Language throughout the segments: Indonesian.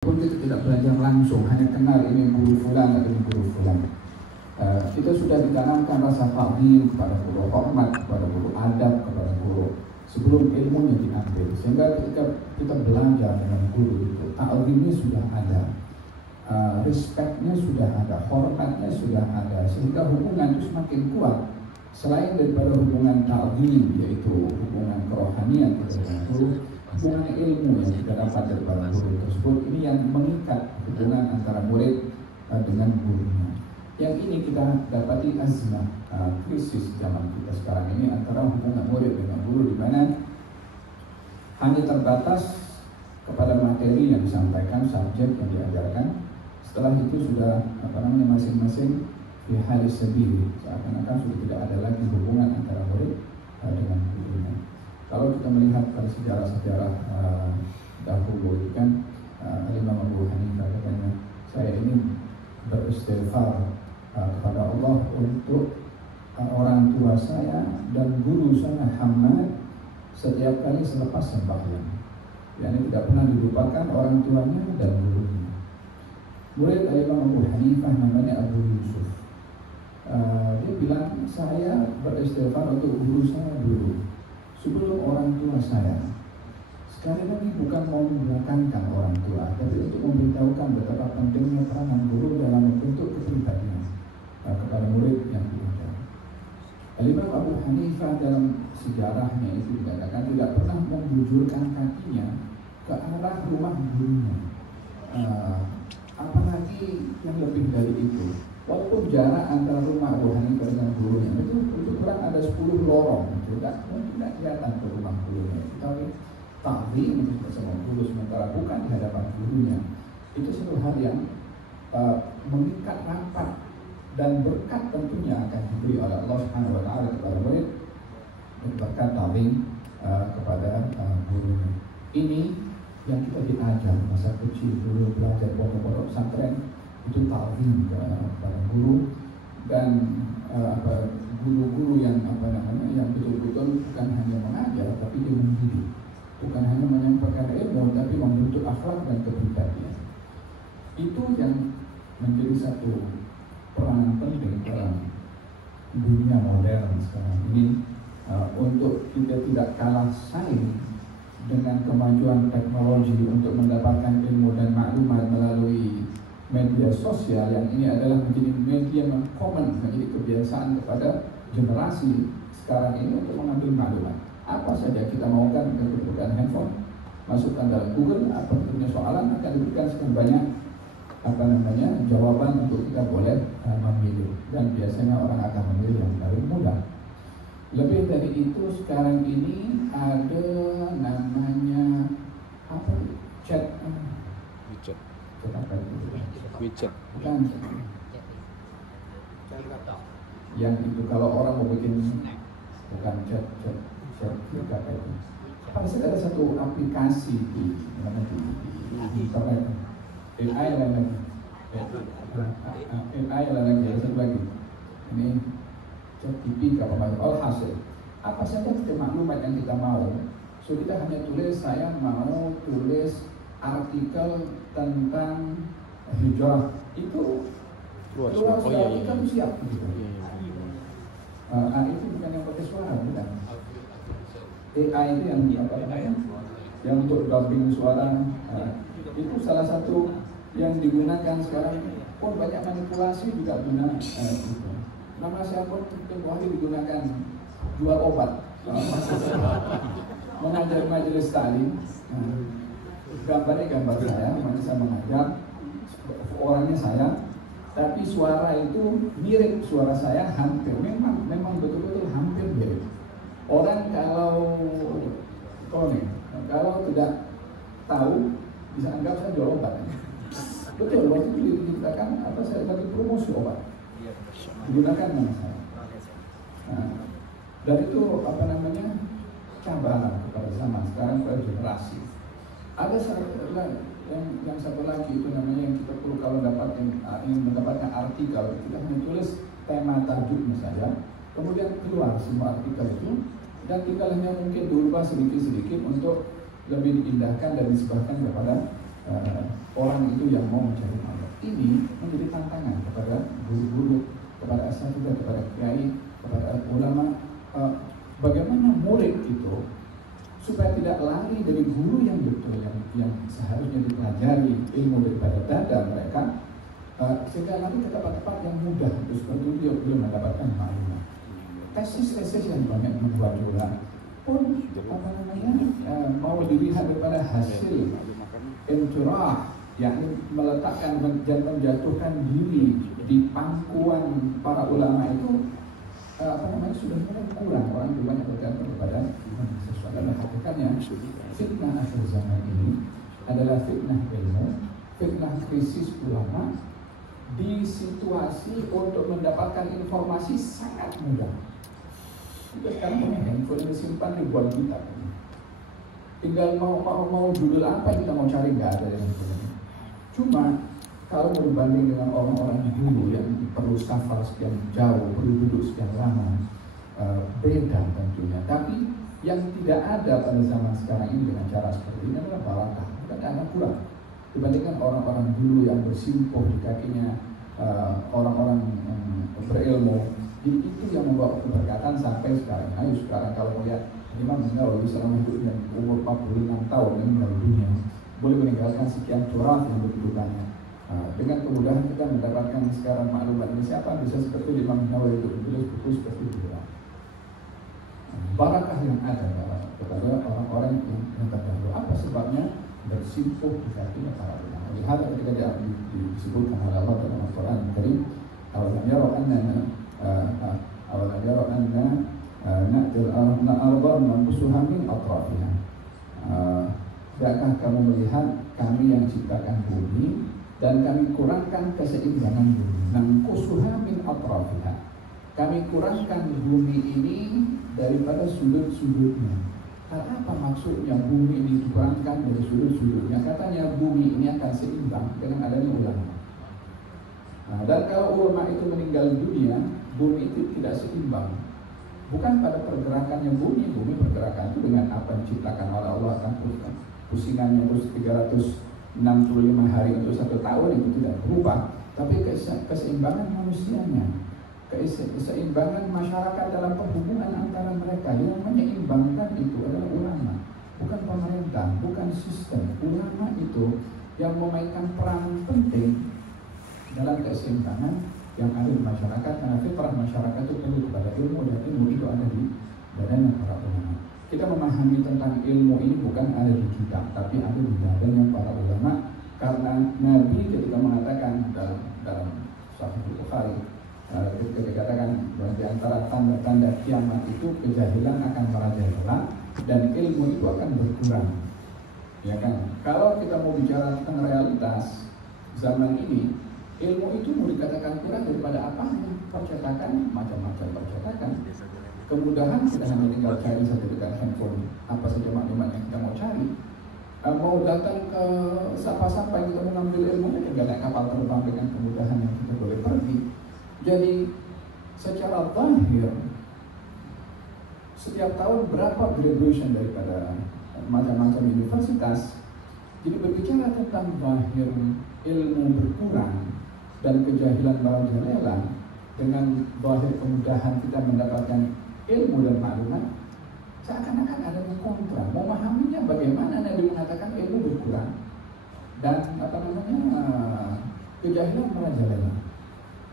Pun kita tidak belajar langsung, hanya kenal ini guru fulan atau ini guru fulan. Kita sudah ditanamkan rasa ta'zim kepada guru, hormat kepada guru, adab kepada guru sebelum ilmunya diambil. Sehingga ketika kita belajar dengan guru itu, ta'zimnya sudah ada, respectnya sudah ada, hormatnya sudah ada, sehingga hubungan itu semakin kuat. Selain daripada hubungan ta'zim, yaitu hubungan kerohanian dengan guru, hubungan ilmu yang kita dapat daripada guru tersebut, ini yang mengikat hubungan antara murid dengan gurunya. Yang ini kita dapati azmah, krisis zaman kita sekarang ini antara hubungan murid dengan guru, di mana hanya terbatas kepada materi yang disampaikan, subjek yang diajarkan. Setelah itu sudah masing-masing di halis sendiri, seakan-akan sudah tidak ada lagi hubungan antara murid dengan gurunya. Kalau kita melihat pada sejarah-sejarah dahulu itu kan, Imam Abu Hanifah katanya, saya ini beristighfar kepada Allah untuk orang tua saya dan guru saya Hamad setiap kali selepas sembahyang. Yani tidak pernah dilupakan orang tuanya dan gurunya. Murid Imam Abu Hanifah namanya Abu Yusuf. Dia bilang, saya beristighfar untuk guru saya dulu sebelum orang tua saya. Sekali lagi bukan mau membelakangkan orang tua, tapi untuk memberitahukan betapa pentingnya peranan guru dalam membentuk kepribadian kepada murid yang diajar. Imam Abu Hanifah dalam sejarahnya itu dikatakan tidak pernah membujurkan kakinya ke arah rumah gurunya. Apalagi yang lebih dari itu, walaupun jarak antara rumah Abu Hanifah dengan gurunya itu kurang ada 10 lorong, tidak kelihatan ke rumah gurunya. Tapi ta'zim bersama guru sementara bukan di hadapan gurunya, itu satu hal yang mengikat rapat dan berkat tentunya akan diberi oleh Allah Subhanahu wa taala kepada murid, berkat ta'zim kepada gurunya. Ini yang kita diajar masa kecil dulu, belajar pondok-pondok pesantren itu ta'zim kepada guru, dan guru-guru yang yang betul-betul bukan hanya mengajar tapi dia mendidik, bukan hanya menyampaikan ilmu tapi membentuk akhlak dan kepribadian. Itu yang menjadi satu peranan penting dalam dunia modern sekarang ini, untuk kita tidak kalah saing dengan kemajuan teknologi untuk mendapatkan ilmu dan maklumat melalui media sosial, yang ini adalah menjadi media yang common, menjadi kebiasaan kepada generasi sekarang ini untuk mengambil maklumat. Apa saja kita maukan dengan kebutuhan handphone, masukkan dalam Google, apa punya soalan akan diberikan sekian banyak jawaban untuk kita boleh memilih, dan biasanya orang akan memilih yang paling mudah. Lebih dari itu, sekarang ini ada namanya chat widget. Bukan. Yang itu kalau orang mau bikin, bukan chat itu. Pasti ada satu aplikasi di internet. AI lagi. Ada satu lagi. Ini ChatGPT alhasil. Apa saja maklumat yang kita mau. So kita hanya tulis, saya mau tulis artikel tentang hijrah, itu keluar sudah kita siap gitu. Itu bukan yang pakai suara, bukan. AI itu yang untuk dubbing suara, itu salah satu yang digunakan sekarang. Pun banyak manipulasi juga guna itu. Nama saya pun tempoh hari digunakan jual obat, mengajar majelis taklim. Gambarnya gambar saya mengajar, orangnya saya, tapi suara itu mirip suara saya, hampir, memang betul-betul hampir mirip. Orang kalau tidak tahu bisa anggap saya jual obat. Betul, waktu itu dikatakan saya lagi promosi obat, digunakan nama saya. Dan itu cabaran kepada zaman sekarang, pada generasi. Ada yang satu lagi itu namanya, yang kita perlu kalau ingin mendapatkan artikel, kita hanya tulis tema tajuknya saja, kemudian keluar semua artikel itu, dan tinggal hanya mungkin diubah sedikit-sedikit untuk lebih diindahkan dan disebutkan kepada orang itu yang mau mencari Allah. Ini menjadi tantangan kepada guru-guru, kepada asatidzah, kepada kiai, kepada ulama. Bagaimana murid itu supaya tidak lari dari guru yang betul, yang seharusnya dipelajari ilmu daripada dada mereka, sehingga nanti ke tempat-tempat yang mudah untuk seperti itu belum mendapatkan maklumat. Tesis-tesis yang banyak membuat juga pun mau dilihat daripada hasil intirah, yakni meletakkan dan menjatuhkan diri di pangkuan para ulama itu sudah mulai kurang. Orang itu banyak bergantung kepada sesuatu. Dan hakikatnya fitnah akhir zaman ini adalah fitnah ilmu, fitnah krisis ulama di situasi untuk mendapatkan informasi sangat mudah. Kita sekarang punya handphone yang disimpan ribuan kitab. Tinggal mau judul apa kita mau cari, nggak ada yang ini. Cuma kalau berbanding dengan orang-orang dulu yang perlu safar sekian jauh, perlu duduk sekian lama, beda tentunya. Tapi yang tidak ada pada zaman sekarang ini dengan cara seperti ini adalah barakah. Bukan ada kurang dibandingkan orang-orang dulu yang bersimpuh di kakinya orang-orang berilmu. Jadi itu yang membawa keberkatan sampai sekarang. Ayo sekarang kalau melihat Imam Nawawi selama hidupnya umur 46 tahun ini meninggal dunia, boleh meninggalkan sekian turas yang begitu banyak. Dengan kemudahan kita mendapatkan sekarang maklumat ini, siapa bisa seperti Imam Nawawi itu betul seperti itu. Barakah yang ada kepada orang-orang yang terdahulu. Apa sebabnya? Bersimpuh di kakinya para ulama. Lihat ketika disebutkan oleh Allah dalam Al-Quran Al-Karim, awalam yara anna na'til arda nanqusuha min atrafiha. Tidakkah kamu melihat kami yang ciptakan bumi dan kami kurangkan keseimbangan bumi? Nanqusuha min atrafiha. Kami kurangkan bumi ini daripada sudut-sudutnya. Karena apa maksudnya bumi ini dikurangkan dari sudut-sudutnya? Katanya bumi ini akan seimbang dengan adanya ulama. Dan kalau ulama itu meninggal dunia, bumi itu tidak seimbang. Bukan pada pergerakannya bumi pergerakan itu dengan apa yang diciptakan oleh Allah akan pusingannya terus 365 hari untuk 1 tahun itu tidak berubah. Tapi keseimbangan manusianya, keseimbangan masyarakat dalam perhubungan antara mereka, yang menyeimbangkan itu adalah ulama, bukan pemerintah, bukan sistem. Ulama itu yang memainkan peran penting dalam keseimbangan yang ada di masyarakat, karena fitrah masyarakat itu perlu kepada ilmu, dan ilmu itu ada di badannya para ulama. Kita memahami tentang ilmu ini bukan ada di kitab, tapi ada di badannya para ulama, karena Nabi ketika mengatakan dalam Sahih Bukhari, ketika dikatakan bahwa di antara tanda-tanda kiamat itu kejahilan akan merajalela dan ilmu itu akan berkurang. Ya kan? Kalau kita mau bicara tentang realitas zaman ini, ilmu itu mau dikatakan kurang daripada apa? Percetakan, macam-macam percetakan. Kemudahan kita hanya tinggal cari saja dengan handphone apa saja maklumat yang kita mau cari. Mau datang ke siapa-siapa yang kita mengambil ilmu, tinggal naik kapal terbang dengan kemudahan yang kita boleh pergi. Jadi secara zahir setiap tahun berapa graduation daripada macam-macam universitas. Jadi berbicara tentang zahir ilmu berkurang dan kejahilan merajalela dengan zahir kemudahan kita mendapatkan ilmu dan maklumat, seakan-akan ada yang kontra. Memahaminya bagaimana Nabi mengatakan ilmu berkurang dan kejahilan merajalela.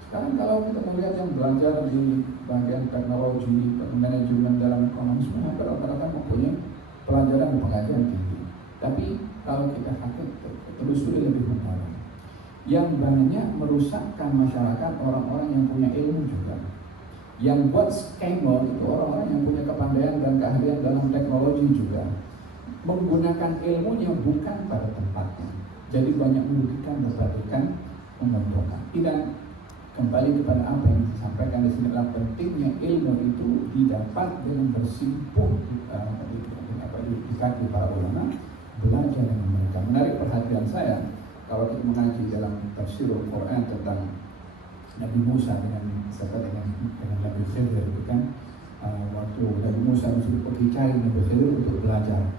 Sekarang kalau kita melihat yang belajar di bagian teknologi, manajemen dalam ekonomi, semua rata-rata mempunyai pelajaran dan pengajaran tinggi. Tapi kalau kita telusuri lebih mendalam, yang banyak merusakkan masyarakat orang-orang yang punya ilmu juga. Yang buat scammer itu orang-orang yang punya kepandaian dan keahlian dalam teknologi juga, menggunakan ilmunya bukan pada tempatnya. Jadi banyak merugikan, memberikan, menguntungkan. Tidak kembali kepada apa yang disampaikan di sini, adalah pentingnya ilmu itu didapat dengan bersimpuh di kaki para ulama, belajar dengan mereka. Menarik perhatian saya kalau kita mengaji dalam tafsir Al-Quran tentang Nabi Musa dengan Nabi Khidir, itu kan waktu Nabi Musa disuruh pergi cari Nabi Khidir untuk belajar.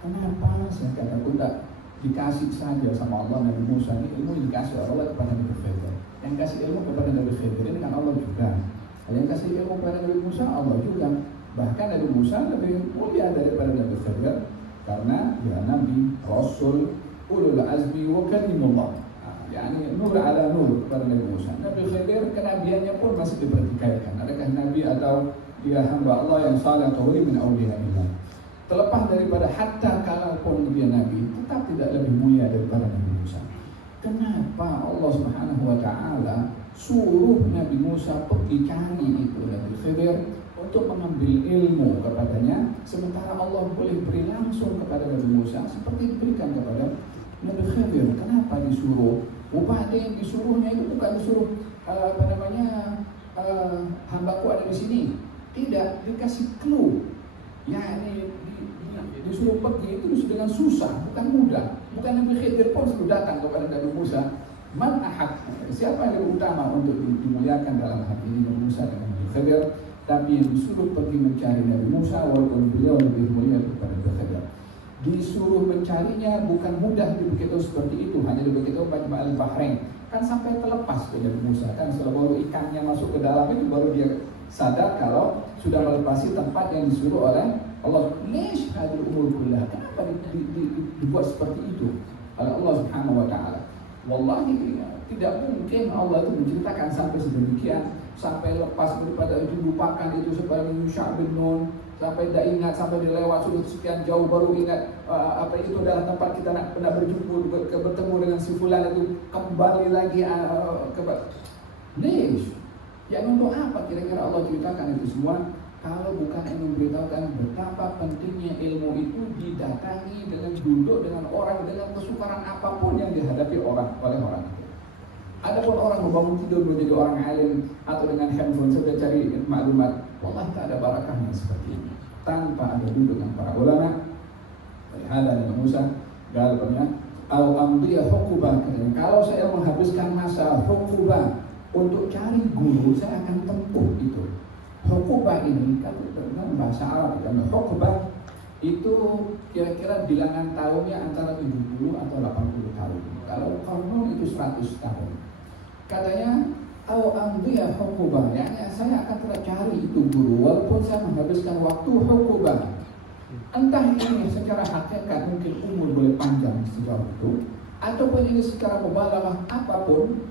Kenapa? Saya kata aku dikasih saja sama Allah Nabi Musa ini ilmu yang dikasih oleh Allah kepada Nabi Khidir. Yang kasih ilmu kepada Nabi Khidir ini kan Allah juga. Yang kasih ilmu kepada Nabi Musa Allah juga. Bahkan Nabi Musa lebih mulia daripada Nabi Khidir karena dia Nabi, Rasul, ulul azmi wa kalimullah. Yani nur ala nur kepada Nabi Musa. Nabi Khidir kenabiannya pun masih dipertikaikan. Adakah Nabi atau dia hamba Allah yang saleh atau wali min awliyaillah. Terlepas daripada hatta kalaupun dia Nabi, tetap tidak lebih mulia daripada Nabi Musa. Kenapa Allah Subhanahu wa Ta'ala suruh Nabi Musa pergi cari itu Nabi Khidir untuk mengambil ilmu kepadanya, sementara Allah boleh beri langsung kepada Nabi Musa seperti diberikan kepada Nabi Khidir? Kenapa disuruh? Upah yang disuruhnya itu bukan disuruh hambaku ada di sini. Tidak, dikasih clue. Yani disuruh pergi itu dengan susah, bukan mudah. Bukan Nabi Khidir pun sudah datang kepada Nabi Musa. Man ahad, siapa yang utama untuk dimuliakan dalam hati ini Nabi Musa dan Nabi Khidir? Tapi yang disuruh pergi mencari Nabi Musa walaupun beliau lebih mulia daripada Nabi Khidir. Disuruh mencarinya bukan mudah diberitahu seperti itu, hanya diberitahu Majma' al-Bahrain. Kan sampai terlepas ke Nabi Musa, kan setelah baru ikannya masuk ke dalam itu baru dia sadar kalau sudah melepasi tempat yang disuruh oleh Allah. Lish hadil umur kullah, kenapa dibuat seperti itu oleh Allah Subhanahu wa Ta'ala? Wallahi tidak mungkin Allah itu menceritakan sampai sedemikian, sampai lepas daripada itu, lupakan itu supaya Yusha bin Nun, sampai tidak ingat, sampai dilewat sudah sekian jauh baru ingat apa itu adalah tempat kita nak pernah bertemu dengan si fulan itu, kembali lagi Lish. Yang untuk apa kira-kira Allah ceritakan itu semua? Kalau bukan yang memberitahukan betapa pentingnya ilmu itu didatangi dengan duduk dengan orang dengan kesukaran apapun yang dihadapi oleh orang itu. Adapun orang membangun tidur menjadi orang alim atau dengan handphone saja cari maklumat, wallahi tak ada barakahnya seperti ini. Tanpa ada duduk dengan para ulama, ada Nabi Musa, galanya, al amdiyah hukubah. Kalau saya menghabiskan masa hukubah untuk cari guru, saya akan tempuh itu. Hukubah ini kan dalam bahasa Arab, dan hukubah itu kira-kira bilangan tahunnya antara 70 atau 80 tahun. Kalau qarnun itu 100 tahun. Katanya au amdiyah hukubah, yani saya akan terus cari itu guru walaupun saya menghabiskan waktu hukubah. Entah ini secara hakikat mungkin umur boleh panjang sejauh itu, ataupun ini secara mubalaghah apapun,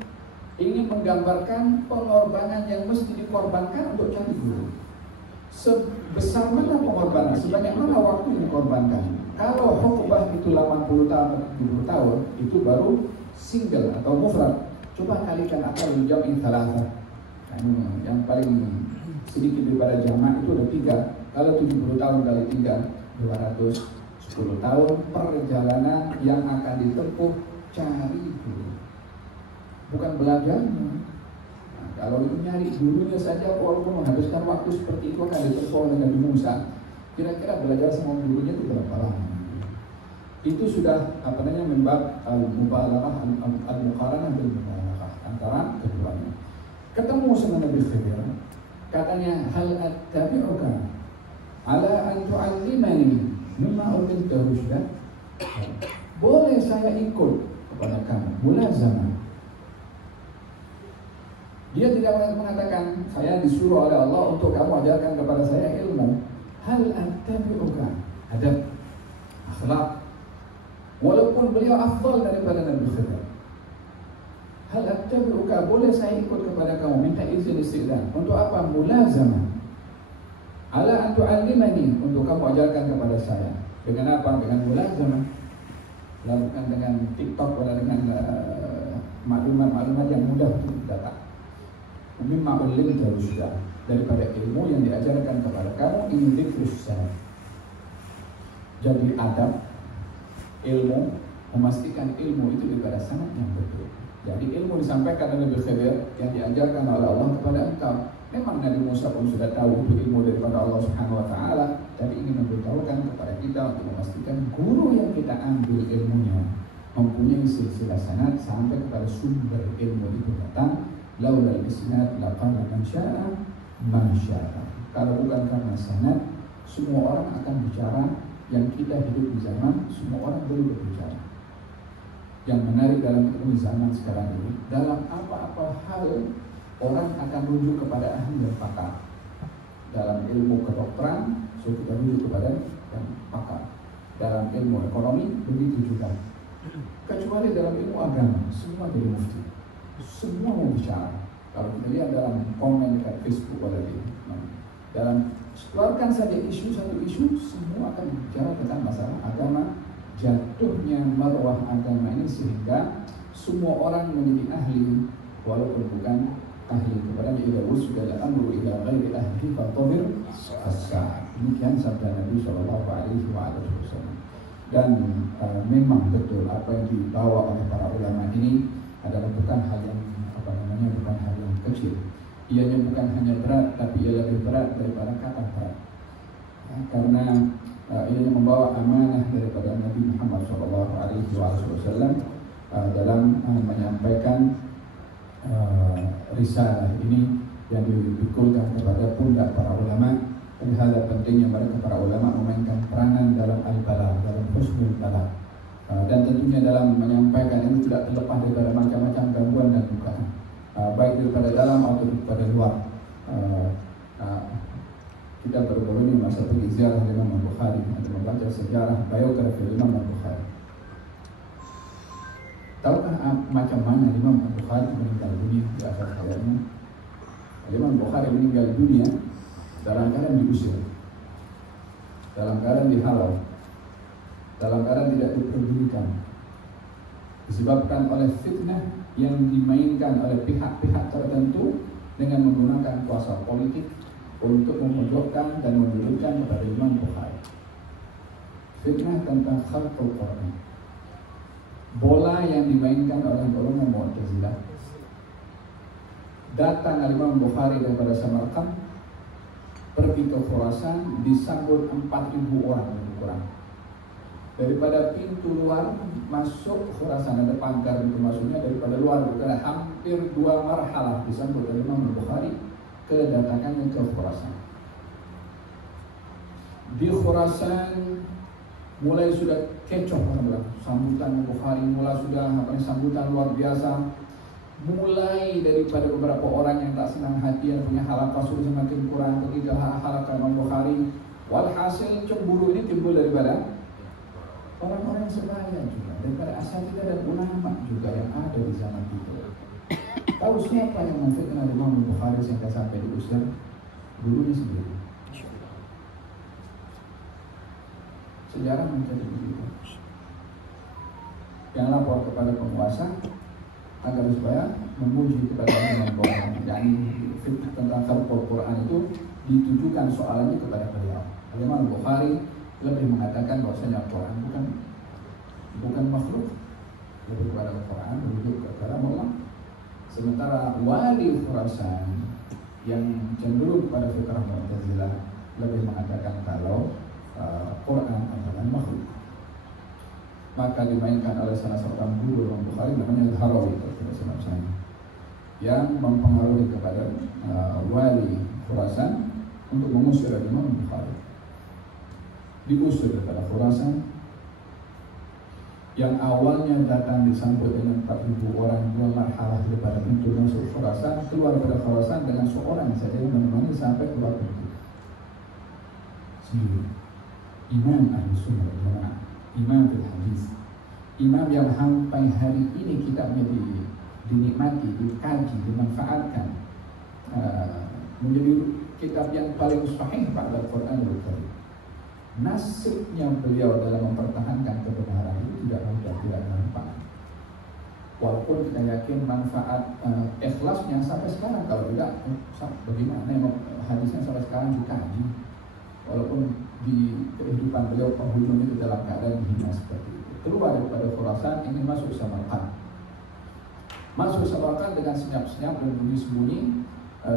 ingin menggambarkan pengorbanan yang mesti dikorbankan untuk cari guru. Sebesar mana pengorbanan, sebanyak mana waktu yang dikorbankan. Kalau hukubah itu 80 tahun, 70 tahun, itu baru single atau mufrad. Coba kalikan akal jam'i thalatha. Yang paling sedikit daripada jamak itu ada 3. Kalau 70 tahun kali 3, 210 tahun perjalanan yang akan ditempuh cari guru. Bukan belajarnya. Nah, kalau itu nyari gurunya saja walaupun menghabiskan waktu seperti itu akan ditempuh oleh Nabi Musa. Kira-kira belajar sama gurunya itu berapa lama? Itu sudah membab al-mubalaghah al-muqaranah bil mubalaghah antara keduanya. Ketemu sama Nabi Khidir, katanya hal attabi'uka ala an tu'allimani mimma ulilta rusyda. Boleh saya ikut kepada kamu mulazamah. Dia tidak mengatakan saya disuruh oleh Allah untuk kamu ajarkan kepada saya ilmu. Hal attabi'uka, adab, akhlak. Walaupun beliau afdal daripada Nabi Khidir. Hal attabi'uka, boleh saya ikut kepada kamu, minta izin istiqlal. Untuk apa? Mulazamah. Ala an tu'allimani, untuk kamu ajarkan kepada saya. Dengan apa? Dengan mulazamah. Bukan dengan TikTok atau dengan maklumat-maklumat yang mudah untuk didapat. Mimma ulilta rusyda, daripada ilmu yang diajarkan kepada kamu, ini dzikrus salaf. Jadi adab, ilmu, memastikan ilmu itu daripada sanad yang betul. Jadi ilmu disampaikan oleh Nabi Khidir yang diajarkan oleh Allah kepada engkau. Memang Nabi Musa pun sudah tahu itu ilmu daripada Allah Subhanahu wa Ta'ala, tapi ingin memberitahukan kepada kita untuk memastikan guru yang kita ambil ilmunya mempunyai silsilah sanad sampai kepada sumber ilmu itu datang. Laulal isnad laqala man syaa ma syaa. Kalau bukan karena sanad, semua orang akan bicara. Yang kita hidup di zaman semua orang boleh berbicara. yang menarik dalam ilmu zaman sekarang ini, dalam apa-apa hal orang akan rujuk kepada ahli dan pakar. Dalam ilmu kedokteran, so kita rujuk kepada yang pakar. Dalam ilmu ekonomi, begitu juga. Kecuali dalam ilmu agama, semua jadi mufti. Semua mau bicara. Kalau kita lihat dalam komen dekat Facebook dalam keluarkan saja satu isu, semua akan bicara tentang masalah agama. Jatuhnya marwah agama ini sehingga semua orang menjadi ahli walaupun bukan ahli. Kepada idza wusida al-amru ila ghairi ahli fantazir as-sa'ah. Demikian sabda Nabi sallallahu alaihi wasallam. Dan memang betul apa yang dibawa oleh para ulama ini adalah bukan hal yang bukan hal yang kecil. Ianya bukan hanya berat, tapi ia lebih berat daripada kata berat. Karena ia membawa amanah daripada Nabi Muhammad SAW dalam menyampaikan risalah ini yang dipikulkan kepada pundak para ulama. Lihat pentingnya mereka para ulama memainkan peranan dalam al-balagh, dalam husnul balagh, dan tentunya dalam menyampaikan ini tidak terlepas daripada macam-macam gangguan dan dugaan, baik daripada dalam atau daripada luar. Kita baru-baru ini masa pergi ziarah Imam Bukhari, ada membaca sejarah biografi Imam Bukhari. Tahukah macam mana Imam Bukhari meninggal dunia di akhir hayatnya? Imam Bukhari meninggal dunia dalam keadaan diusir, dalam keadaan dihalau, dalam keadaan tidak diperdulikan, disebabkan oleh fitnah yang dimainkan oleh pihak-pihak tertentu dengan menggunakan kuasa politik untuk memojokkan dan menurunkan kepada Imam Bukhari. Fitnah tentang khalqul Quran, bola yang dimainkan oleh golongan Mu'tazilah. Datang Imam Bukhari daripada Samarkand, pergi ke Khurasan, disambut 4.000 orang lebih kurang. Daripada pintu luar masuk Khurasan, ada pagar pintu masuknya, daripada luar ada hampir 2 marhalah disambut oleh Imam Bukhari kedatangannya ke Khurasan. Di Khurasan mulai sudah kecoh orang, sambutan Bukhari mulai sudah sambutan luar biasa. Mulai daripada beberapa orang yang tak senang hati, yang punya halaqah sudah semakin kurang, ketika halaqah Imam Bukhari. Walhasil cemburu ini timbul daripada orang-orang sebaya juga, daripada asatidzah dan ulama juga yang ada di zaman itu. Tahu siapa yang memfitnah Imam Bukhari sehingga sampai diusir? Gurunya sendiri. Sejarah menjadi begitu. Yang lapor kepada penguasa agar supaya memuji kepada Imam Bukhari. Yani fitnah tentang khalqul Quran itu ditujukan soalnya kepada beliau. Imam Bukhari lebih mengatakan bahwasanya Al-Quran bukan makhluk, lebih kepada Al-Quran, lebih kepada Allah. Sementara wali Khurasan yang cenderung kepada fikrah Mu'tazilah lebih mengatakan kalau Quran adalah makhluk. Maka dimainkan oleh salah seorang guru Imam Bukhari namanya Al-Harawi, yang mempengaruhi kepada wali Khurasan untuk mengusir Imam Bukhari. Diusir daripada Khurasan, yang awalnya datang disambut dengan 4.000 orang, 2 marhalah daripada pintu masuk Khurasan, keluar dari Khurasan dengan seorang saja yang menemani sampai keluar pintu sendiri. Imam Ahlussunnah wal Jamaah, Imam fil Hadis, imam yang sampai hari ini kitabnya dinikmati, dikaji, dimanfaatkan, menjadi kitab yang paling sahih pada Al-Quranul Karim. Nasibnya beliau dalam mempertahankan kebenaran itu tidak mudah, tidak gampang. Walaupun kita yakin manfaat ikhlasnya sampai sekarang, kalau tidak bagaimana hadisnya sampai sekarang dikaji. Walaupun di kehidupan beliau penghujung itu dalam keadaan hina seperti itu. Keluar daripada Khurasan ingin masuk Samarkand. Masuk Samarkand dengan senyap-senyap dan sembunyi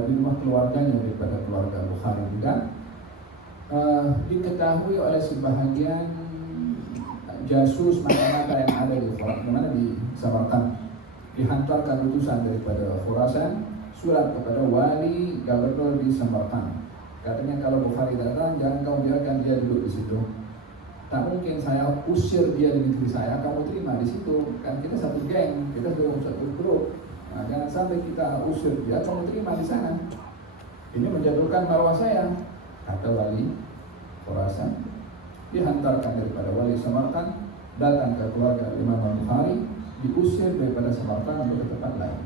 di rumah keluarganya daripada keluarga Bukhari juga. Diketahui oleh sebahagian jasus mata-mata yang ada di Samarkand. Dihantarkan utusan daripada Khurasan surat kepada wali gubernur di Samarkand. Katanya kalau Bukhari datang, jangan kau biarkan dia duduk di situ. Tak mungkin saya usir dia di negeri saya, kamu terima di situ. Kan kita satu geng, kita satu grup. Nah, jangan sampai kita usir dia, kamu terima di sana. Ini menjatuhkan marwah saya, kata wali Khurasan. Dihantarkan daripada wali Samarkand, datang ke keluarga Imam Bukhari, diusir daripada Samarkand untuk ke tempat lain.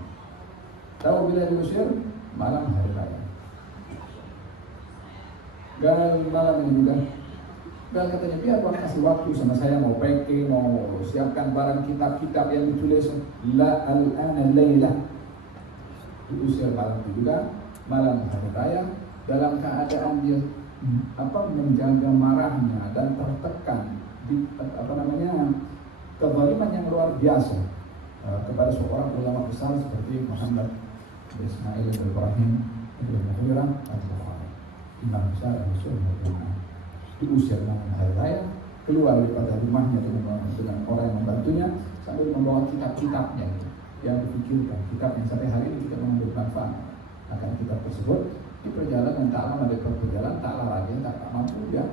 Tahu bila diusir? Malam hari raya. Dan malam ini juga, dan katanya biar Tuhan kasih waktu sama saya, mau packing, mau siapkan barang kitab-kitab yang ditulis la al-ana laylah. Diusir malam itu juga, malam hari raya, dalam keadaan dia menjaga marahnya dan tertekan di kezaliman yang luar biasa kepada seorang ulama besar seperti Muhammad Ismail Ibrahim Al-Mughirah Al-Bukhari, imam besar Al-Sunnah. Diusir malam hari raya, keluar daripada rumahnya dengan orang yang membantunya sambil membawa kitab-kitabnya yang dipikirkan, kitab yang sampai hari ini kita mengambil manfaat akan kitab tersebut. Di perjalanan tak lama dari perjalanan tak lama lagi tak mampu dia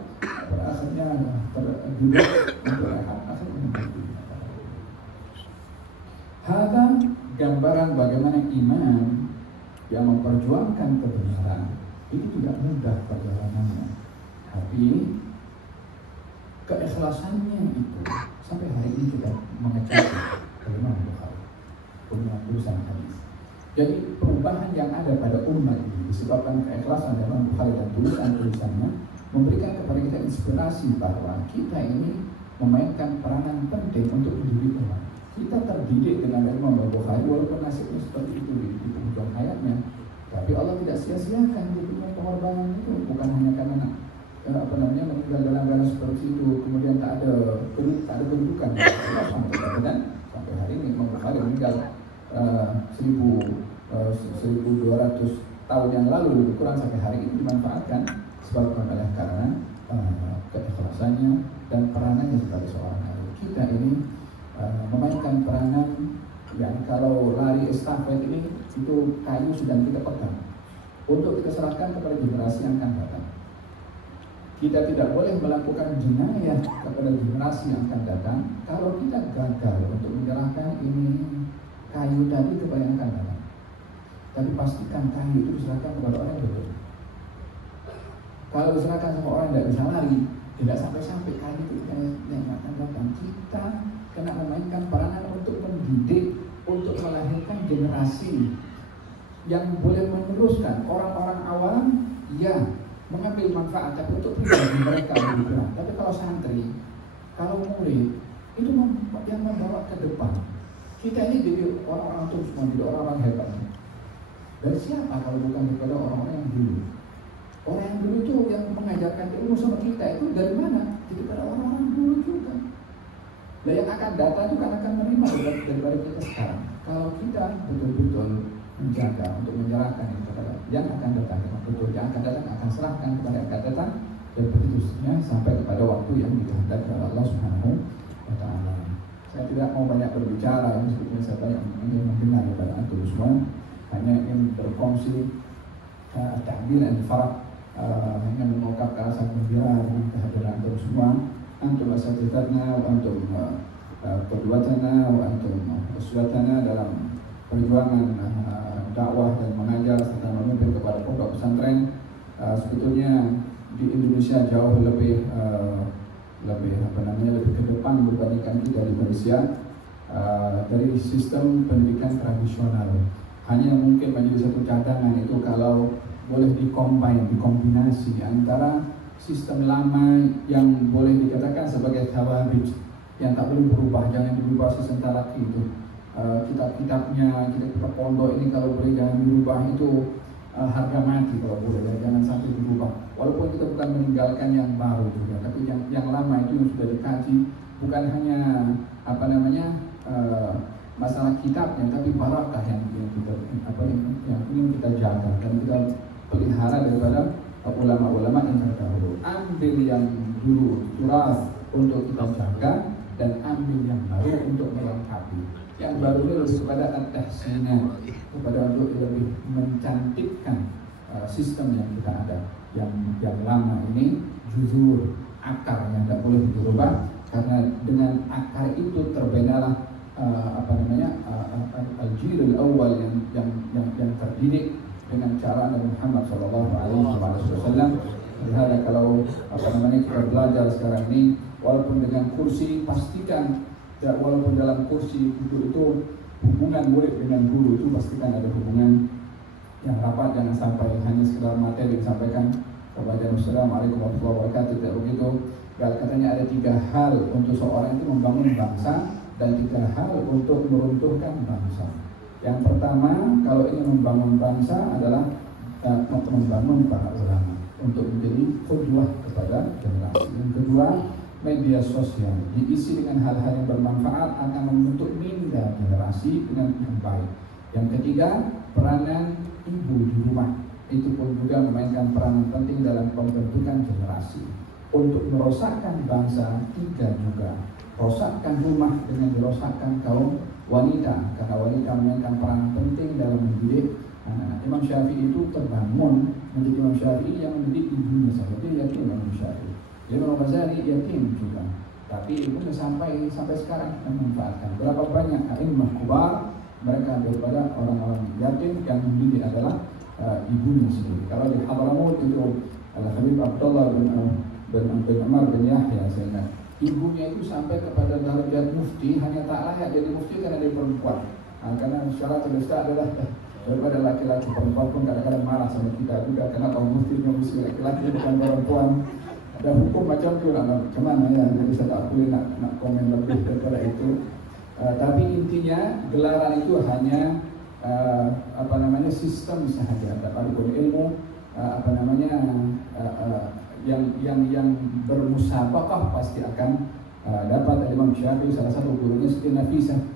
akhirnya terjebak untuk rehat, akhirnya menjadi. Ada gambaran bagaimana iman yang memperjuangkan kebenaran itu tidak mudah perjalanannya, tapi keikhlasannya itu sampai hari ini kita mengecek Imam Bukhari punya tulisan hadis. Jadi perubahan yang ada pada umat ini disebabkan keikhlasan Imam Bukhari dan tulisan-tulisannya memberikan kepada kita inspirasi bahwa kita ini memainkan peranan penting untuk mendidik umat. Kita terdidik dengan Imam Bukhari walaupun nasibnya seperti itu di penghujung hayatnya, tapi Allah tidak sia-siakan dia punya pengorbanan itu, bukan hanya karena meninggal dalam keadaan seperti itu kemudian tak ada kedudukan. Sampai hari ini Imam Bukhari meninggal 1200 tahun yang lalu lebih kurang, sampai hari ini dimanfaatkan sebabkan oleh karena keikhlasannya dan peranannya sebagai seorang nabi. Kita ini memainkan peranan yang kalau lari estafet ini itu kayu sedang kita pegang untuk kita serahkan kepada generasi yang akan datang. Kita tidak boleh melakukan jenayah kepada generasi yang akan datang kalau kita gagal untuk menyerahkan ini kayu tadi kepada yang akan datang. Tapi pastikan kayu itu diserahkan kepada orang yang betul. Kalau diserahkan sama orang yang tidak bisa lari, tidak sampai-sampai kayu itu yang akan datang. Kita kena memainkan peranan untuk mendidik, untuk melahirkan generasi yang boleh meneruskan. Orang-orang awam yang mengambil manfaat tapi untuk pribadi mereka lebih kurang. Tapi kalau santri, kalau murid itu yang membawa ke depan. Kita ini jadi orang-orang terus menjadi orang-orang hebat. Dari siapa kalau bukan daripada orang-orang yang dulu? Orang yang dulu itu yang mengajarkan ilmu sama kita itu dari mana? Daripada orang-orang dulu juga. Dan yang akan datang itu akan menerima daripada kita sekarang. Kalau kita betul-betul menjaga untuk menyerahkan itu kepada yang akan datang, betul yang akan datang akan serahkan kepada yang akan datang, dan begitu sampai kepada waktu yang dikehendaki oleh Allah Subhanahu wa Ta'ala. Saya tidak mau banyak berbicara, sebetulnya saya banyak ingin mendengar daripada antum semua, hanya ingin berkongsi takbir dan farah, ingin mengungkapkan rasa gembira dengan kehadiran antum semua. Antum asatidzatna wa antum qudwatana wa antum uswatana dalam perjuangan dakwah dan mengajar serta memimpin kepada pondok pesantren. Sebetulnya di Indonesia jauh lebih ke depan berbandingkan kita di Malaysia dari sistem pendidikan tradisional. Hanya mungkin menjadi satu cadangan itu kalau boleh dikombinasi antara sistem lama yang boleh dikatakan sebagai tawarij yang tak boleh berubah, jangan dirubah sistem talaki itu. Kitab-kitabnya kita pondok ini kalau boleh jangan dirubah, itu harga mati kalau boleh, jangan sampai dirubah. Walaupun kita bukan meninggalkan yang baru juga, tapi yang lama itu yang sudah dikaji, bukan hanya masalah kitabnya, tapi barakah yang ingin kita jaga dan kita pelihara daripada ulama-ulama yang terdahulu. Ambil yang dulu turas untuk kita jaga dan ambil yang baru untuk melengkapi. Yang baru itu lebih kepada at-tahsina, kepada untuk lebih mencantikkan sistem yang kita ada. Yang lama ini jujur, akarnya, tidak boleh dirubah, karena dengan akar itu terbenalah al-jilul awal yang terdidik dengan cara Nabi Muhammad SAW. Lihat kalau kita belajar sekarang ini, walaupun dengan kursi, pastikan ya, walaupun dalam kursi itu hubungan murid dengan guru itu pastikan ada hubungan yang rapat, jangan sampai hanya sekedar materi disampaikan kepada Assalamualaikum warahmatullahi wabarakatuh. Tidak begitu. Katanya ada 3 hal untuk seorang itu membangun bangsa dan 3 hal untuk meruntuhkan bangsa. Yang pertama, kalau ingin membangun bangsa adalah membangun para ulama untuk menjadi qudwah kepada generasi. Yang kedua, media sosial diisi dengan hal-hal yang bermanfaat akan membentuk minda generasi dengan baik. Yang ketiga, peranan ibu di rumah itu pun juga memainkan peranan penting dalam pembentukan generasi. Untuk merosakkan bangsa, 3 juga, rosakkan rumah dengan dirosakkan kaum wanita, karena wanita memainkan peran penting dalam mendidik anak. Imam Syafi'i itu terbangun menjadi Imam Syafi'i yang mendidik ibunya saja. Dia yakin Imam Syafi'i. Imam Ghazali yakin juga, tapi ilmunya sampai sekarang memanfaatkan. Berapa banyak a'immah kubar mereka daripada orang-orang yatim yang mendidik adalah ibunya sendiri. Kalau di Hadramaut itu Al-Habib Abdullah bin Umar bin Yahya, saya ingat, ibunya itu sampai kepada derajat mufti, hanya tak layak jadi mufti karena dia perempuan. Karena syarat Islam adalah daripada laki-laki, perempuan pun kadang-kadang marah sama kita juga, karena kalau muftinya mesti laki-laki bukan perempuan. Ada hukum macam itu lah, macam mana ya, jadi saya tak boleh nak komen lebih daripada itu. Tapi intinya gelaran itu hanya sistem sahaja. Adapun ilmu yang bermusabaqah pasti akan dapat. Imam Syafi'i salah satu gurunya Siti Nafisatul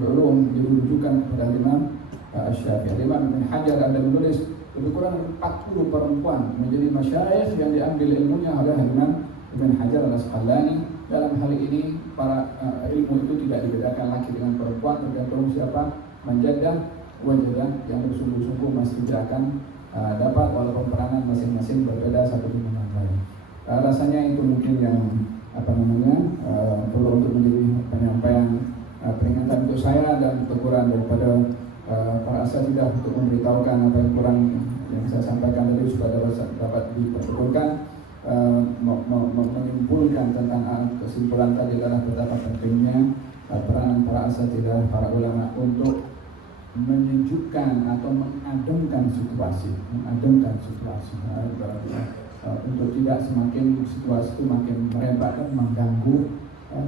Ulum dirujukan kepada Imam Syafi'i. Imam Ibn Hajar ada menulis lebih kurang 40 perempuan menjadi masyayikh yang diambil ilmunya oleh Imam Ibn Hajar al-Asqalani. Dalam hal ini para ilmu itu tidak dibedakan laki dengan perempuan, tergantung siapa menjadah wajadah yang bersungguh-sungguh masih tidak akan dapat, walaupun peranan masing-masing berbeda satu dengan lain. Rasanya itu mungkin yang perlu untuk menjadi penyampaian peringatan untuk saya dan teguran daripada para asatidzah untuk memberitahukan apa yang kurang yang saya sampaikan tadi supaya dapat dipertemukan. Menyimpulkan tentang kesimpulan tadi adalah betapa pentingnya peranan para asatidzah, para ulama untuk menyejukkan atau mengademkan situasi, untuk tidak semakin situasi itu makin merebak dan mengganggu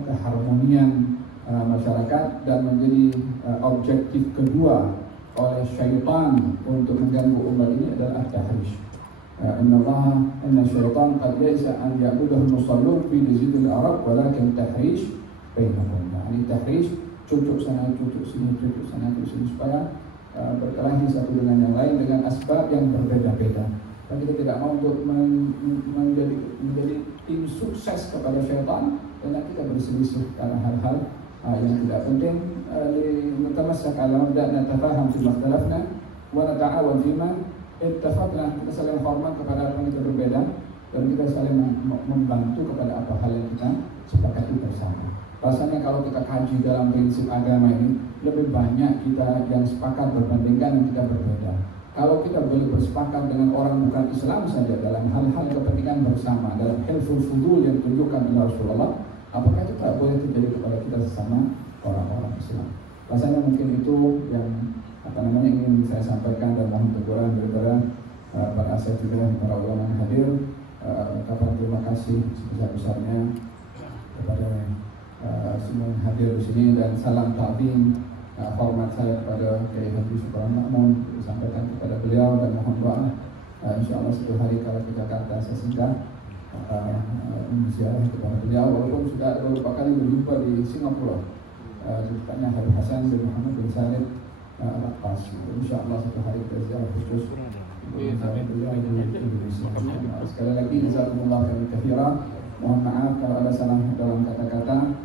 keharmonian masyarakat dan menjadi objektif kedua oleh syaitan untuk mengganggu umat ini adalah tahrish. Inna syaitan qad ya'isa an ya'budahu al-musallun fi jaziratil Arab walakin tahrish bainahum. Ini tahrish, cucuk sana, cucuk sini, supaya berkelahi satu dengan yang lain dengan asbab yang berbeda-beda. Dan kita tidak mau untuk menjadi tim sukses kepada syaitan, dan kita berselisih karena hal-hal yang tidak penting. Natamassak ala mabda'na tafaham fi ma ikhtalafna wa nata'awan fi ma ittafaqna. Kita saling hormat kepada apa yang kita berbeda dan kita saling membantu kepada apa hal yang kita sepakati bersama. Rasanya kalau kita kaji dalam prinsip agama ini, lebih banyak kita yang sepakat berbandingkan yang kita berbeda. Kalau kita boleh bersepakat dengan orang bukan Islam saja dalam hal-hal kepentingan bersama, dalam hilful fudul yang ditunjukkan oleh Rasulullah, apakah itu tak boleh terjadi kepada kita sesama orang-orang Islam? Rasanya mungkin itu yang ingin saya sampaikan, dan mohon teguran daripada para asatidzah, para ulama yang hadir. Ucapan terima kasih sebesar-besarnya kepada semua yang hadir di sini, dan salam ta'zim hormat saya kepada Kiai Haji Syukran Ma'mun disampaikan kepada beliau, dan mohon doa insyaallah suatu hari kalau ke Jakarta saya singgah menziarah kepada beliau, walaupun sudah beberapa kali berjumpa di Singapura, ceritanya Habib Hasan bin Muhammad bin Salim Al-Aqas. Insyaallah suatu hari kita ziarah khusus beliau di Indonesia. Sekali lagi jazakumullah khairan katsiran. Mohon maaf kalau ada salah dalam kata-kata.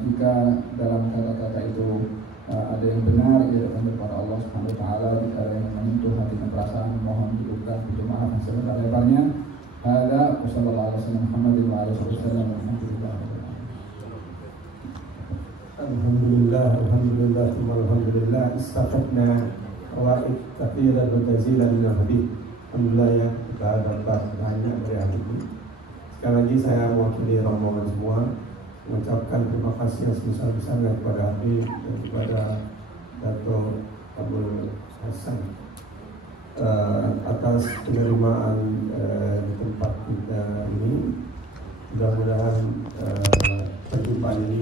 Jika dalam kata-kata itu ada yang benar, ia datang kepada Allah Subhanahu wa taala. Jika ada yang menyentuh hati dan perasaan, mohon dibuka pintu maaf yang sebesar-besarnya. Hadza wasallam. Alhamdulillah, alhamdulillah, alhamdulillah. Istafadna fawaid katsiran wa jazilan min al-hadith. Alhamdulillah ya, kita dapat banyak dari hadis ini. Sekali lagi saya mewakili rombongan semua mengucapkan terima kasih yang sebesar-besarnya kepada Habib dan kepada Dato' Abdul Hasan atas penerimaan di tempat kita ini. Mudah-mudahan perjumpaan ini